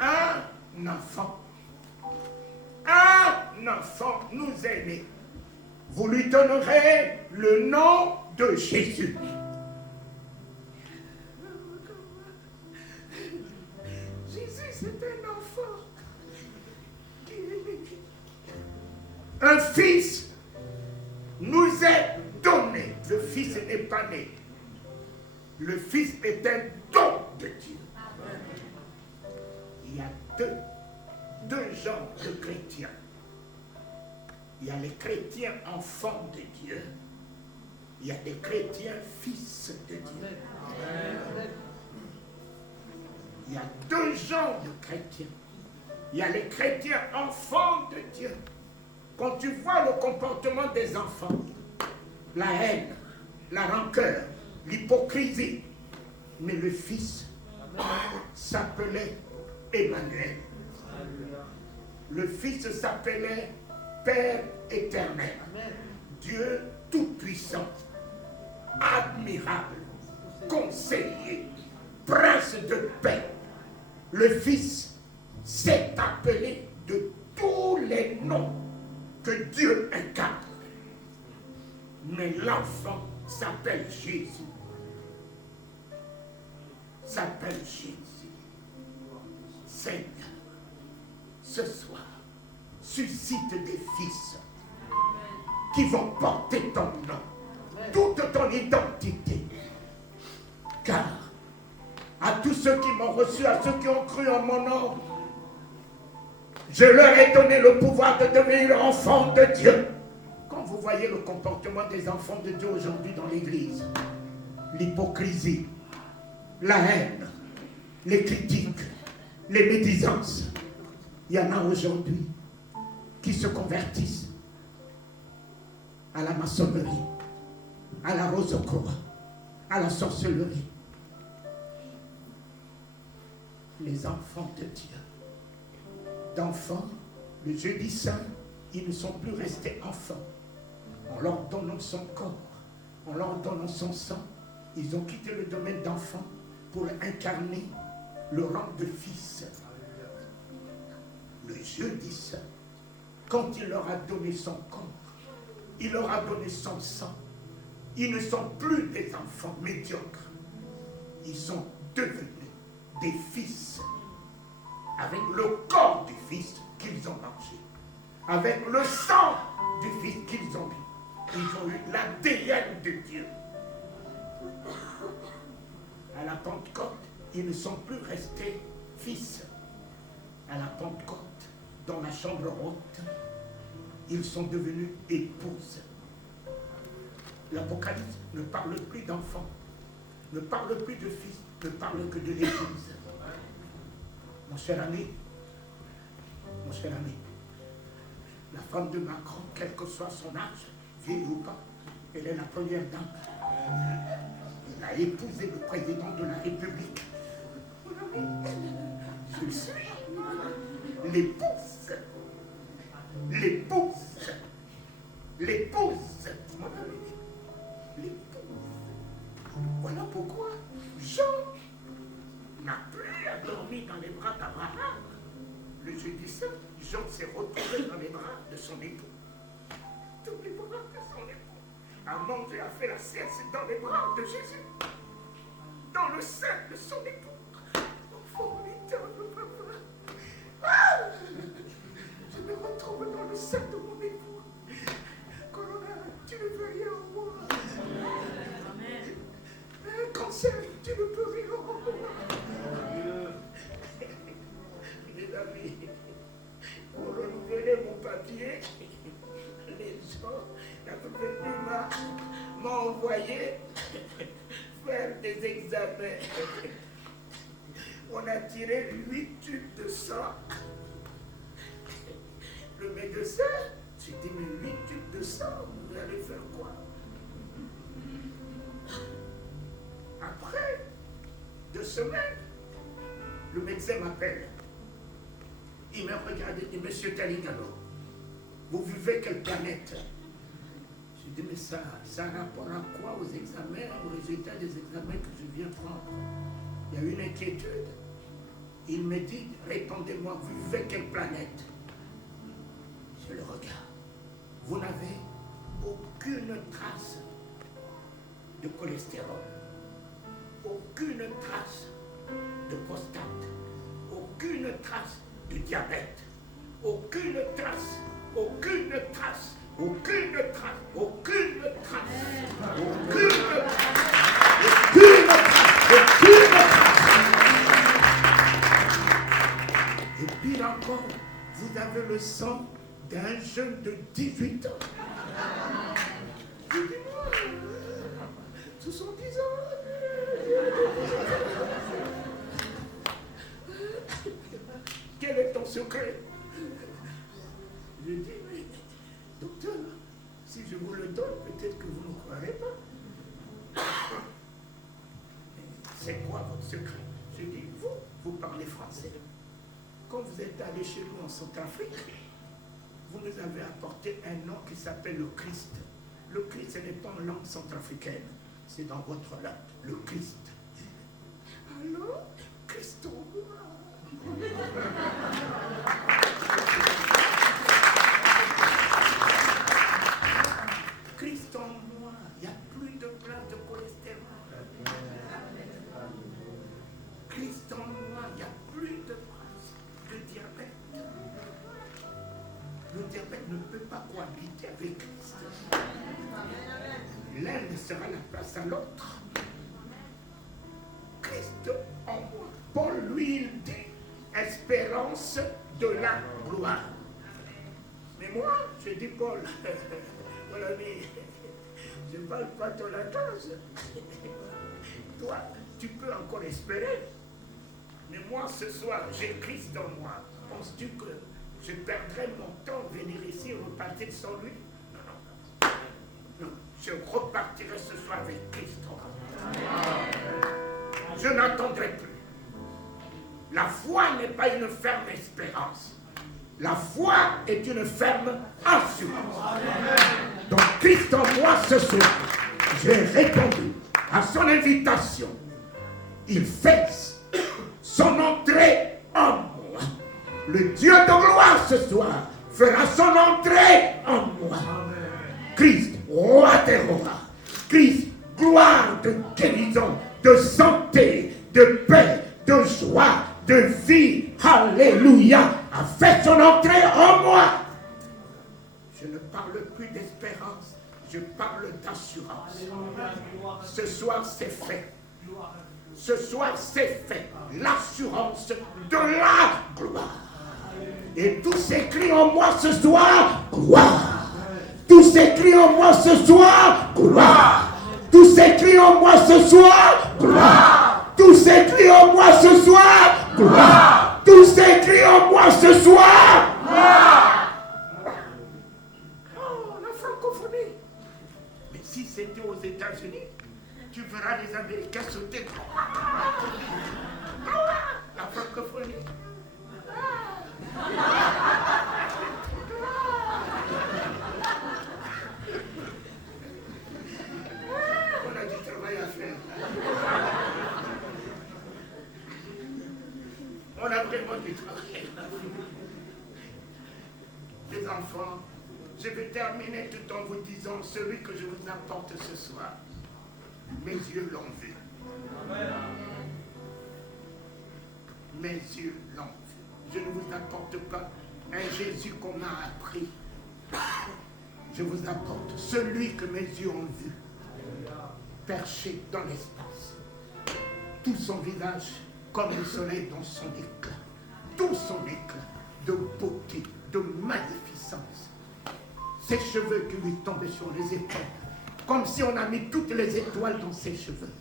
Un enfant nous est né. Vous lui donnerez le nom de Jésus. Jésus, c'est un enfant qui est né. Un fils nous est donné. Le fils n'est pas né. Le fils est un don de Dieu. Il y a deux genres de chrétiens. Il y a les chrétiens enfants de Dieu. Il y a des chrétiens fils de Dieu. Il y a 2 genres de chrétiens. Il y a les chrétiens enfants de Dieu. Quand tu vois le comportement des enfants, la haine, la rancœur, l'hypocrisie, mais le fils s'appelait Emmanuel. Le fils s'appelait Père éternel, Dieu tout-puissant, admirable, conseiller, prince de paix. Le fils s'est appelé de tous les noms que Dieu incarne. Mais l'enfant s'appelle Jésus. S'appelle Jésus. Seigneur, ce soir, suscite des fils qui vont porter ton nom, toute ton identité. Car à tous ceux qui m'ont reçu, à ceux qui ont cru en mon nom, je leur ai donné le pouvoir de devenir enfants de Dieu. Quand vous voyez le comportement des enfants de Dieu aujourd'hui dans l'église, l'hypocrisie, la haine, les critiques, les médisances, il y en a aujourd'hui qui se convertissent à la maçonnerie, à la rosocora, à la sorcellerie. Les enfants de Dieu, d'enfants, le jeudi saint, ils ne sont plus restés enfants. En leur donnant son corps, en leur donnant son sang, ils ont quitté le domaine d'enfant pour incarner le rang de fils. Le jeudi saint, quand il leur a donné son corps, il leur a donné son sang, ils ne sont plus des enfants médiocres. Ils sont devenus des fils avec le corps du fils qu'ils ont mangé, avec le sang du fils qu'ils ont bu. Ils ont eu l'ADN de Dieu. À la Pentecôte, ils ne sont plus restés fils. À la Pentecôte, dans la chambre haute, ils sont devenus épouses. L'Apocalypse ne parle plus d'enfants, ne parle plus de fils, ne parle que de l'épouse. Mon cher ami, la femme de Macron, quel que soit son âge, vieille ou pas, elle est la première dame. Elle a épousé le président de la République. Je suis l'épouse, mon ami, l'épouse. Voilà pourquoi Jean n'a plus à dormir dans les bras d'Abraham. Le jeudi saint, Jean s'est retrouvé dans les bras de son époux. Dans les bras de son époux. A mangé, a fait la sieste dans les bras de Jésus. Dans le sein de son époux. Enfant l'éternel, papa. Ah, je me retrouve dans le sein de mon époux. Corona, tu ne peux rien en moi. Amen. Cancer, tu ne peux rien en moi. Les amis, pour renouveler mon papier, les gens, la préfecture m'a envoyé faire des examens. On a tiré 8 tubes de sang. Le médecin, j'ai dit, mais 8 tubes de sang, vous allez faire quoi? Après 2 semaines, le médecin m'appelle. Il m'a regardé et dit, monsieur Talingano, vous vivez quelle planète? J'ai dit, mais ça a rapport à quoi? Aux examens, aux résultats des examens que je viens prendre? Il y a une inquiétude. Il me dit, répondez-moi, vous vivez quelle planète? Je le regarde. Vous n'avez aucune trace de cholestérol, aucune trace de prostate, aucune trace de diabète, aucune trace, aucune trace, aucune trace, aucune trace, aucune trace, aucune trace. Et pire encore, vous avez le sang d'un jeune de 18 ans. Je dis, moi, 70 ans. Quel est ton secret? Je dis, mais docteur, si je vous le donne, peut-être que vous ne croirez pas. C'est quoi votre secret? Je dis, vous parlez français. Quand vous êtes allé chez nous en Centrafrique, vous nous avez apporté un nom qui s'appelle le Christ. Le Christ, ce n'est pas en langue centrafricaine, c'est dans votre langue, le Christ. Alors, Christ en moi. Christ en moi, il n'y a plus de place de cholestérol. Christ en moi, il n'y a plus de place de diabète. Le diabète ne peut pas cohabiter avec Christ. L'un ne sera la place à l'autre. Christ en moi. Paul lui il dit espérance de la gloire. Mais moi, je dis Paul, mon ami, je ne parle pas de la cause. Toi, tu peux encore espérer. Mais moi, ce soir, j'ai Christ en moi. Penses-tu que je perdrai mon temps à venir ici et repartir sans lui? Non. Non, je repartirai ce soir avec Christ en moi. Je n'attendrai plus. La foi n'est pas une ferme espérance. La foi est une ferme assurance. Donc Christ en moi ce soir, j'ai répondu à son invitation. Il fait son entrée en moi. Le Dieu de gloire ce soir fera son entrée en moi. Christ, roi des rois. Christ, gloire de guérison, de santé, de paix, de joie, de vie. Alléluia. A fait son entrée en moi. Je ne parle plus d'espérance, je parle d'assurance. Ce soir, c'est fait. Ce soir, c'est fait. L'assurance de la gloire. Et tout s'écrit en moi ce soir, gloire. Tout s'écrit en moi ce soir, gloire. Tout s'écrit en moi ce soir, gloire. Tout s'écrit en moi ce soir, gloire. Tout s'écrit en moi ce soir, gloire. Oh, la francophonie. Mais si c'était aux États-Unis, tu verras les Américains sauter. La francophonie. On a du travail à faire. On a vraiment du travail. Les enfants, je vais terminer tout en vous disant celui que je vous apporte ce soir. Mes yeux l'ont vu. Mes yeux l'ont vu. Je ne vous apporte pas un Jésus qu'on a appris. Je vous apporte celui que mes yeux ont vu, perché dans l'espace. Tout son visage comme le soleil dans son éclat. Tout son éclat de beauté, de magnificence. Ses cheveux qui lui tombaient sur les épaules, comme si on a mis toutes les étoiles dans ses cheveux.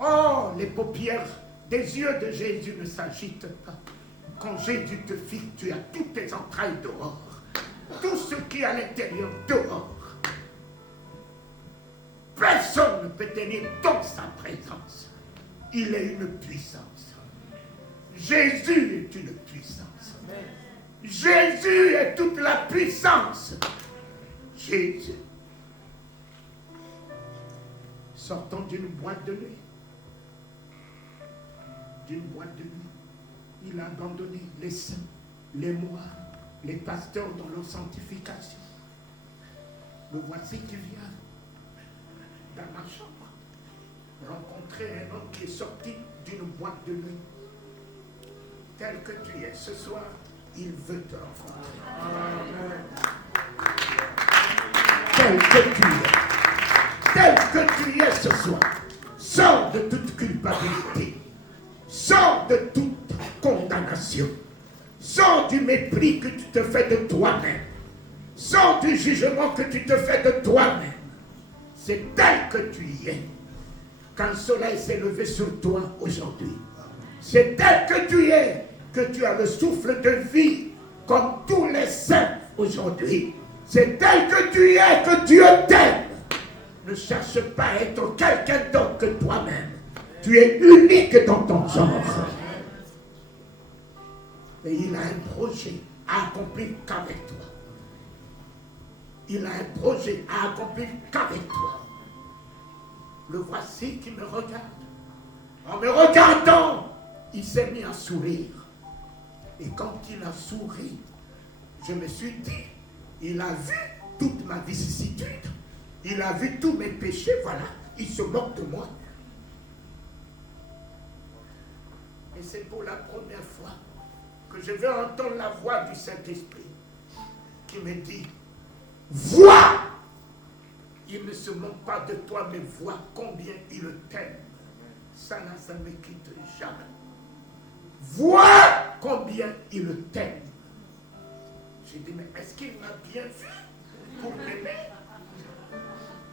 Oh, les paupières des yeux de Jésus ne s'agitent pas. Quand Jésus te fixe, tu as toutes tes entrailles dehors. Tout ce qui est à l'intérieur dehors. Personne ne peut tenir dans sa présence. Il est une puissance. Jésus est une puissance. Jésus est toute la puissance. Jésus. Sortant d'une boîte de nuit. D'une boîte de nuit. Il a abandonné les saints, les moines, les pasteurs dans leur sanctification. Me voici qui vient dans ma chambre rencontrer un homme qui est sorti d'une boîte de nuit. Tel que tu es ce soir, il veut te rencontrer. Tel que tu es. Tel que tu es ce soir. Sors de toute culpabilité. Sors de toute condamnation. Sors du mépris que tu te fais de toi-même. Sors du jugement que tu te fais de toi-même. C'est tel que tu y es. Quand le soleil s'est levé sur toi aujourd'hui. C'est tel que tu es, que tu as le souffle de vie, comme tous les saints aujourd'hui. C'est tel que tu es, que Dieu t'aime. Ne cherche pas à être quelqu'un d'autre que toi-même. Tu es unique dans ton genre. Et il a un projet à accomplir qu'avec toi. Il a un projet à accomplir qu'avec toi. Le voici qui me regarde. En me regardant, il s'est mis à sourire. Et quand il a souri, je me suis dit, il a vu toute ma vicissitude. Il a vu tous mes péchés, voilà. Il se moque de moi. Et c'est pour la première fois que je vais entendre la voix du Saint-Esprit qui me dit, vois, il ne se moque pas de toi, mais vois combien il t'aime. Ça ne me quitte jamais. Vois combien il t'aime. J'ai dit, mais est-ce qu'il m'a bien vu pour m'aimer?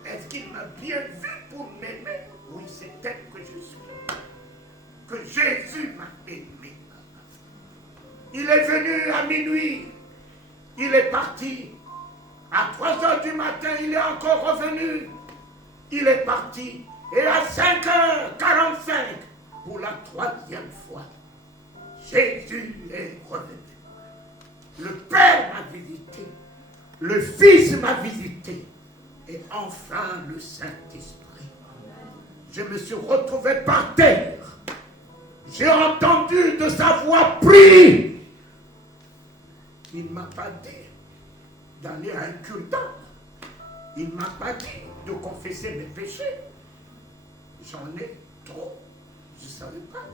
Est-ce qu'il m'a bien vu pour m'aimer? Oui, c'est tel que je suis. Que Jésus m'a aimé. Il est venu à minuit. Il est parti. À 3h du matin, il est encore revenu. Il est parti. Et à 5h45, pour la 3e fois, Jésus est revenu. Le Père m'a visité. Le Fils m'a visité. Et enfin le Saint-Esprit. Je me suis retrouvé par terre. J'ai entendu de sa voix prier. Il ne m'a pas dit d'aller à un culte. Il ne m'a pas dit de confesser mes péchés. J'en ai trop. Je ne savais pas.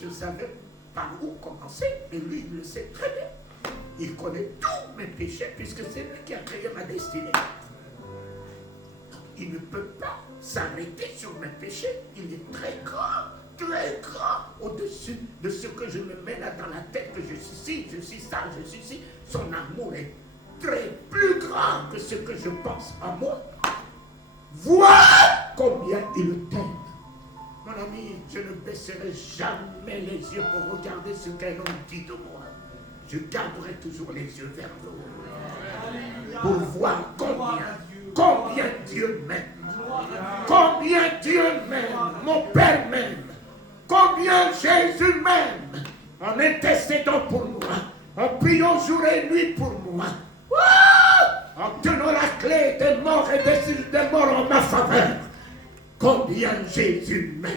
Je savais par où commencer. Et lui, il le sait très bien. Il connaît tous mes péchés puisque c'est lui qui a créé ma destinée. Il ne peut pas s'arrêter sur mes péchés. Il est très grand au-dessus de ce que je me mets là dans la tête, que je suis ci, je suis ça, je suis ci. Son amour est très plus grand que ce que je pense à moi. Vois combien il t'aime. Mon ami, je ne baisserai jamais les yeux pour regarder ce qu'un homme dit de moi. Je garderai toujours les yeux vers l'eau pour voir combien Dieu m'aime. Combien Dieu m'aime, mon Père m'aime, combien Jésus m'aime, en intercédant pour moi, en priant jour et nuit pour moi, en tenant la clé des morts et des morts en ma faveur. Combien Jésus m'aime.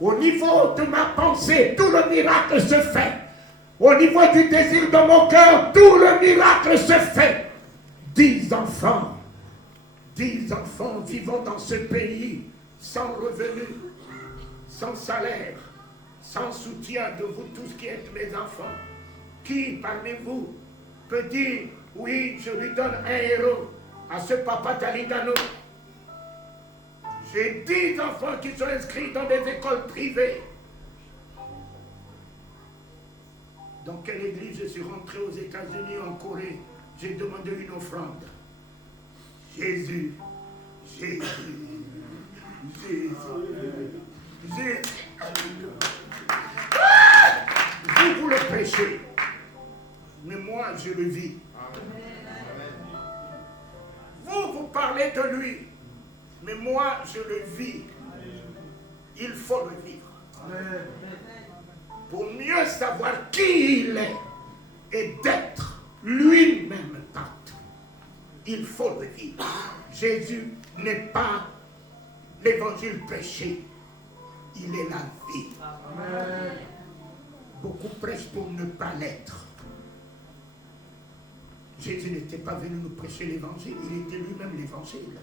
Au niveau de ma pensée, tout le miracle se fait. Au niveau du désir de mon cœur, tout le miracle se fait. 10 enfants vivant dans ce pays, sans revenus, sans salaire, sans soutien de vous tous qui êtes mes enfants. Qui parmi vous peut dire, oui, je lui donne un héros à ce papa Talidano? J'ai 10 enfants qui sont inscrits dans des écoles privées. Dans quelle église je suis rentré aux États-Unis, en Corée? J'ai demandé une offrande. Jésus. Vous le prêchez, mais moi je le vis. Vous parlez de lui, mais moi je le vis. Il faut le vivre. Pour mieux savoir qui il est et d'être lui-même partout. Il faut le vivre. Jésus n'est pas l'évangile prêché, il est la vie. Amen. Beaucoup prêchent pour ne pas l'être. Jésus n'était pas venu nous prêcher l'évangile, il était lui-même l'évangile.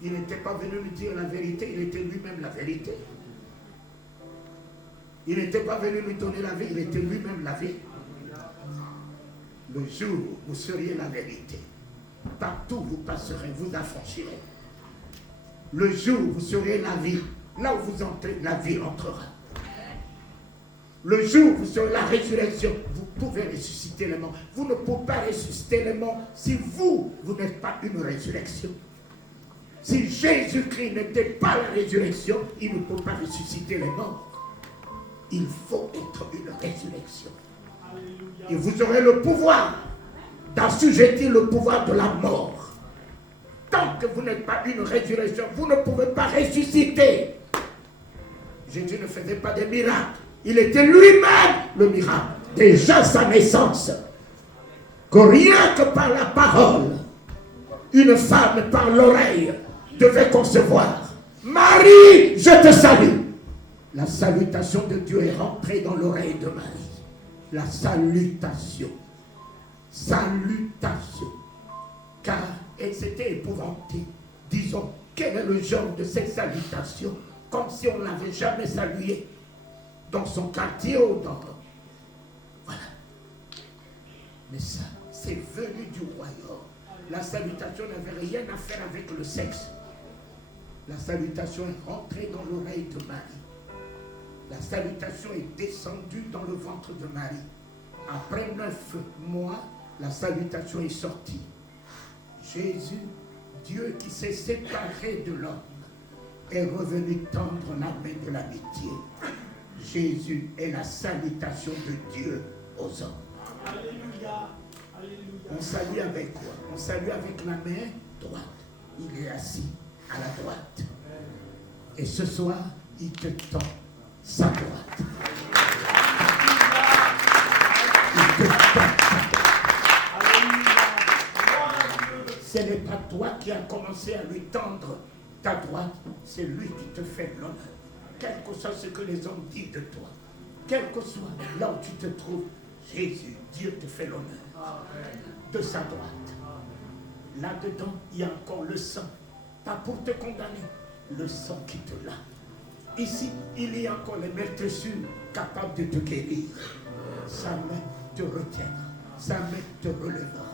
Il n'était pas venu nous dire la vérité, il était lui-même la vérité. Il n'était pas venu nous donner la vie, il était lui-même la vie. Le jour où vous seriez la vérité, partout où vous passerez, vous affranchirez. Le jour où vous serez la vie, là où vous entrez, la vie entrera. Le jour où vous serez la résurrection, vous pouvez ressusciter les morts. Vous ne pouvez pas ressusciter les morts si vous n'êtes pas une résurrection. Si Jésus-Christ n'était pas la résurrection, il ne peut pas ressusciter les morts. Il faut être une résurrection. Et vous aurez le pouvoir d'assujettir le pouvoir de la mort. Tant que vous n'êtes pas une résurrection, vous ne pouvez pas ressusciter. Jésus ne faisait pas des miracles. Il était lui-même le miracle. Déjà sa naissance. Que rien que par la parole, une femme par l'oreille devait concevoir. Marie, je te salue. La salutation de Dieu est rentrée dans l'oreille de Marie. La salutation. Salutation. Car elle s'était épouvantée. Disons, quel est le genre de cette salutation? Comme si on ne l'avait jamais salué dans son quartier ou dans... Voilà. Mais ça, c'est venu du royaume. La salutation n'avait rien à faire avec le sexe. La salutation est rentrée dans l'oreille de Marie. La salutation est descendue dans le ventre de Marie. Après 9 mois, la salutation est sortie. Jésus, Dieu qui s'est séparé de l'homme, est revenu tendre la main de l'amitié. Jésus est la salutation de Dieu aux hommes. Alléluia. Alléluia. On salue avec quoi? On salue avec la main droite. Il est assis à la droite. Et ce soir, il te tend sa droite. Il te tend sa droite. toi qui as commencé à lui tendre ta droite, c'est lui qui te fait l'honneur. Quel que soit ce que les hommes disent de toi, quel que soit là où tu te trouves, Jésus, Dieu te fait l'honneur de sa droite. Là-dedans, il y a encore le sang, pas pour te condamner, le sang qui te lave. Ici, il y a encore les meurtrissures capables de te guérir. Sa main te retiendra, sa main te relèvera,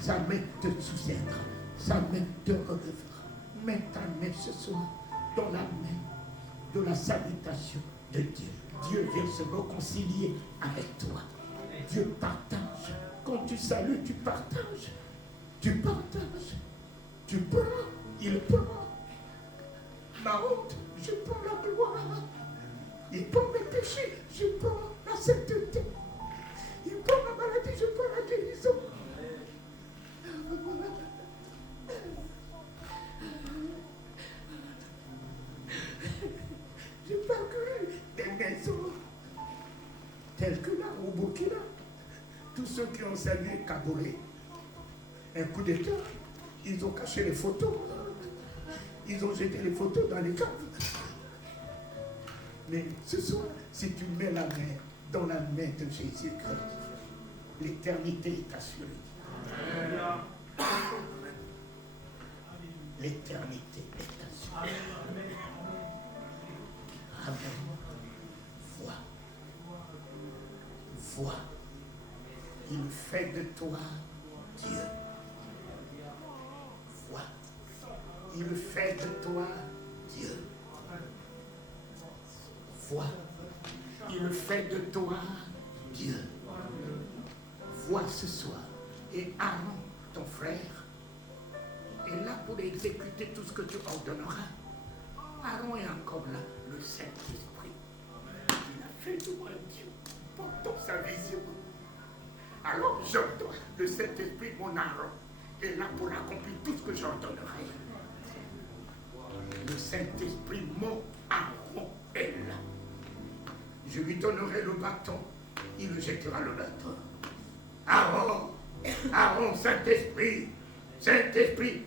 sa main te soutiendra, sa main te relèvera. Mets ta main ce soir dans la main de la salutation de Dieu. Dieu vient se réconcilier avec toi. Dieu partage. Quand tu salues, tu partages. Tu partages. Tu prends, il prend. Ma honte, je prends la gloire. Il prend mes péchés, je prends la sainteté. Il prend ma maladie, je prends la guérison. J'ai parcouru des maisons telles que là, au Burkina. Tous ceux qui ont salué Kaboré, un coup d'état, ils ont caché les photos. Ils ont jeté les photos dans les caves. Mais ce soir, si tu mets la main dans la main de Jésus-Christ, l'éternité est assurée. L'éternité est assurée. Amen. Vois. Il fait de toi Dieu. Vois. Il fait de toi Dieu. Vois. Il fait de toi Dieu. Vois ce soir. Et Aaron, ton frère, est là pour exécuter tout ce que tu ordonneras. Aaron est encore là, le Saint-Esprit. Il a fait de moi Dieu, portant sa vision. Alors j'ordonne, le Saint-Esprit, mon Aaron, est là pour accomplir tout ce que j'ordonnerai. Le Saint-Esprit, mon Aaron, est là. Je lui donnerai le bâton, il me jettera le bâton. Aaron, Saint-Esprit, Saint-Esprit,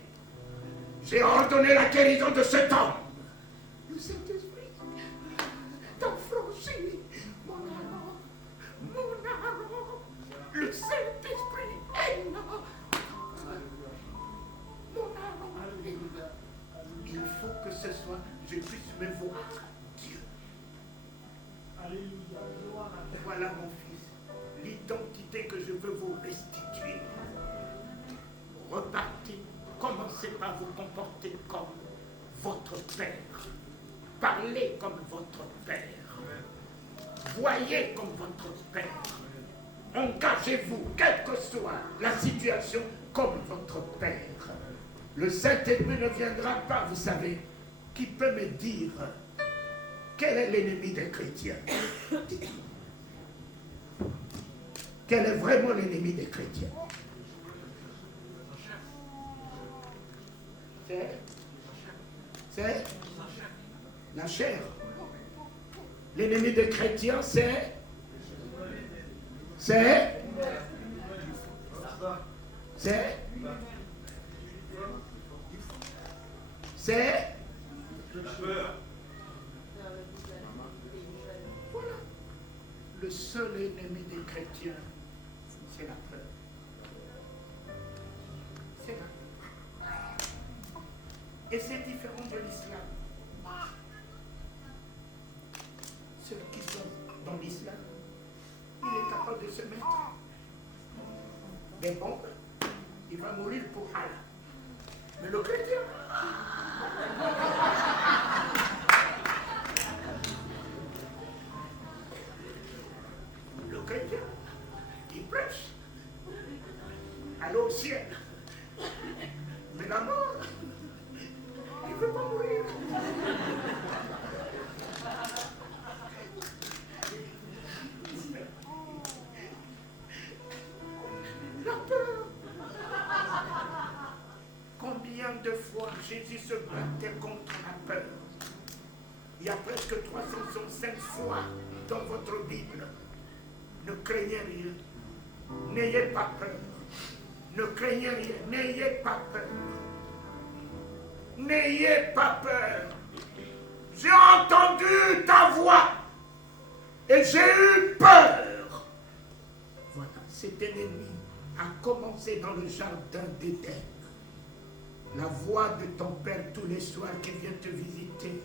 j'ai ordonné la guérison de cet homme. Le Saint-Esprit t'a franchi, mon Aaron, le Saint-Esprit est là. Mon Aaron est là. Il faut que ce soit, je puisse me voir Dieu. Voilà mon fils, l'identité que je veux vous restituer. Repartez, commencez par vous comporter comme votre Père. Parlez comme votre Père. Voyez comme votre Père. Engagez-vous, quelle que soit la situation, comme votre Père. Le Saint-Esprit ne viendra pas, vous savez. Qui peut me dire quel est l'ennemi des chrétiens? Quel est vraiment l'ennemi des chrétiens? C'est la chair. L'ennemi des chrétiens, c'est voilà. Le seul ennemi des chrétiens, c'est la peur. C'est la peur. Et c'est différent de l'islam. Ceux qui sont dans l'islam, il est capable de se mettre des bombes, il va mourir pour Allah. Mais le chrétien, il prêche, aller au ciel. Mais la mort, il ne veut pas mourir. La peur. Combien de fois Jésus se battait contre la peur? Il y a presque 365 fois dans votre Bible. Ne craignez rien. N'ayez pas peur. Ne craignez rien. N'ayez pas peur. N'ayez pas peur. J'ai entendu ta voix et j'ai eu peur. Voilà, cet ennemi a commencé dans le jardin d'Éden. La voix de ton Père tous les soirs qui vient te visiter.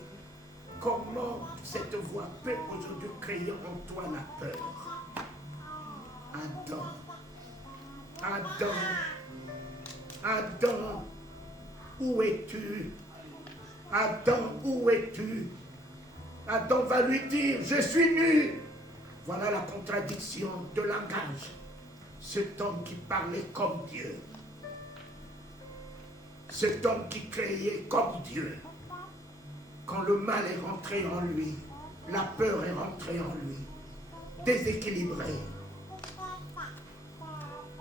Comment cette voix peut aujourd'hui créer en toi la peur? Adam, Adam, Adam, où es-tu? Adam, où es-tu? Adam va lui dire, je suis nu. Voilà la contradiction de langage. Cet homme qui parlait comme Dieu. Cet homme qui créait comme Dieu. Quand le mal est rentré en lui, la peur est rentrée en lui, déséquilibré,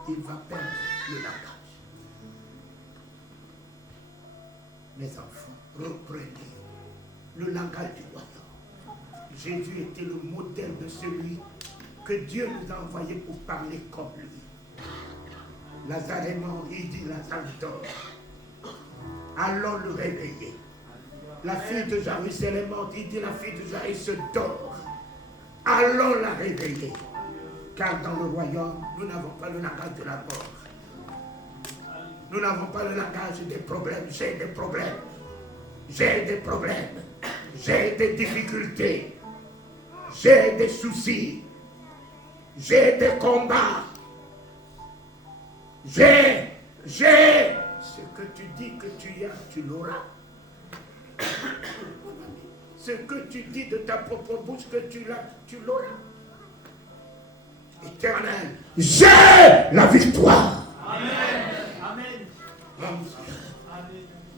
il va perdre le langage. Mes enfants, reprenez le langage du royaume. Jésus était le modèle de celui que Dieu nous a envoyé pour parler comme lui. Lazarémon, il dit Lazare dort. Allons le réveiller. La fille de Jairus est morte, il dit la fille de Jairus dort. Allons la réveiller. Car dans le royaume, nous n'avons pas le langage de la mort. Nous n'avons pas le langage des problèmes. J'ai des problèmes. J'ai des problèmes. J'ai des difficultés. J'ai des soucis. J'ai des combats. J'ai. Ce que tu dis que tu as, tu l'auras. Ce que tu dis de ta propre bouche que tu l'as, tu l'auras. Éternel, j'ai la victoire. Amen.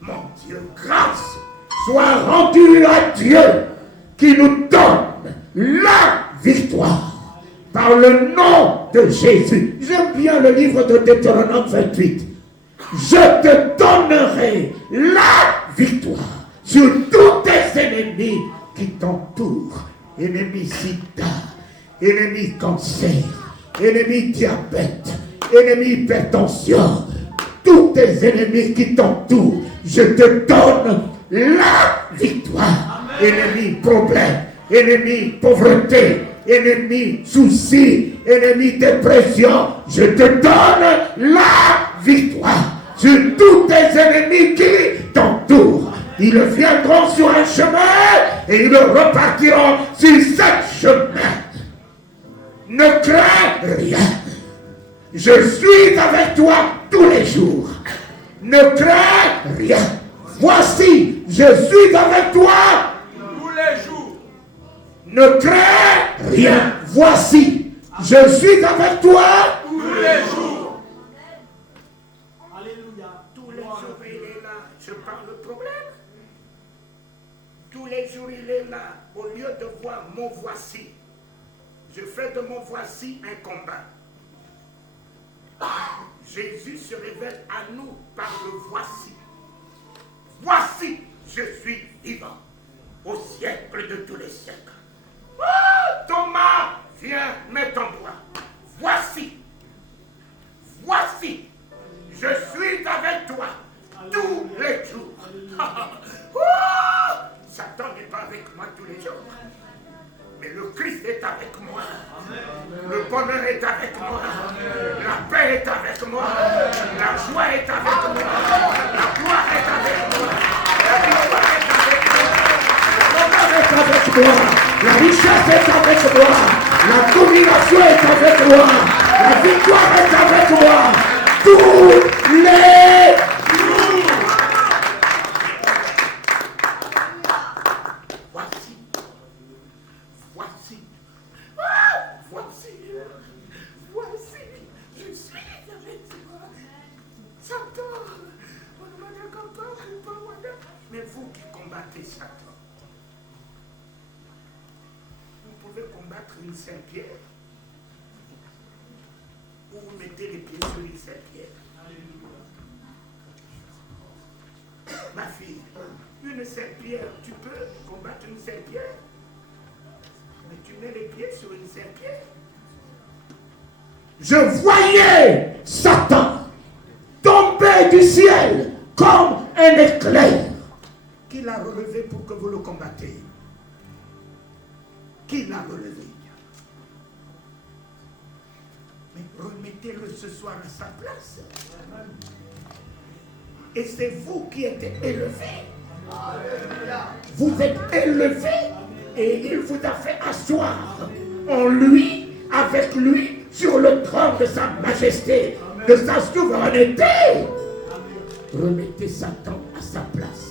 Mon Dieu, grâce soit rendue à Dieu qui nous donne la victoire par le nom de Jésus. J'aime bien le livre de Deutéronome 28. Je te donnerai la victoire sur tous tes ennemis qui t'entourent. Ennemis sida, ennemis cancer, ennemis diabète, ennemis hypertension, tous tes ennemis qui t'entourent, je te donne la victoire. Ennemis problème, ennemis pauvreté, ennemis soucis, ennemis dépression, je te donne la victoire sur tous tes ennemis qui t'entourent. Ils viendront sur un chemin et ils repartiront sur ce chemin. Ne crains rien. Je suis avec toi tous les jours. Ne crains rien. Voici, je suis avec toi tous les jours. Ne crains rien. Voici, je suis avec toi tous les jours. Alléluia. Tous les jours, il est là. Je parle de problème. Tous les jours, il est là. Au lieu de voir mon voici, je fais de mon voici un combat. Jésus se révèle à nous par le voici. Voici, je suis vivant au siècle de tous les siècles. Thomas, viens, mets ton doigt. Voici, voici, je suis avec toi tous les jours. Satan n'est pas avec moi tous les jours. Mais le Christ est avec moi. Le bonheur est avec moi. La paix est avec moi. La joie est avec moi. La gloire est avec moi. La victoire est avec moi. L'honneur est avec moi. La richesse est avec moi. La domination est avec moi. La victoire est avec moi. Tous les jours. Voici, je suis avec toi. Satan, mais vous qui combattez Satan, vous pouvez combattre une serpillère. Ou vous mettez les pieds sur une serpillère. Ma fille, une serpillère, tu peux combattre une serpillère, mais tu mets les pieds sur une serpillère. Je voyais Satan tomber du ciel comme un éclair relevé pour que vous le combattez. Qui l'a relevé? Mais remettez-le ce soir à sa place. Et c'est vous qui êtes élevé. Vous êtes élevé et il vous a fait asseoir en lui, avec lui, sur le trône de sa majesté, de sa souveraineté. Remettez Satan à sa place.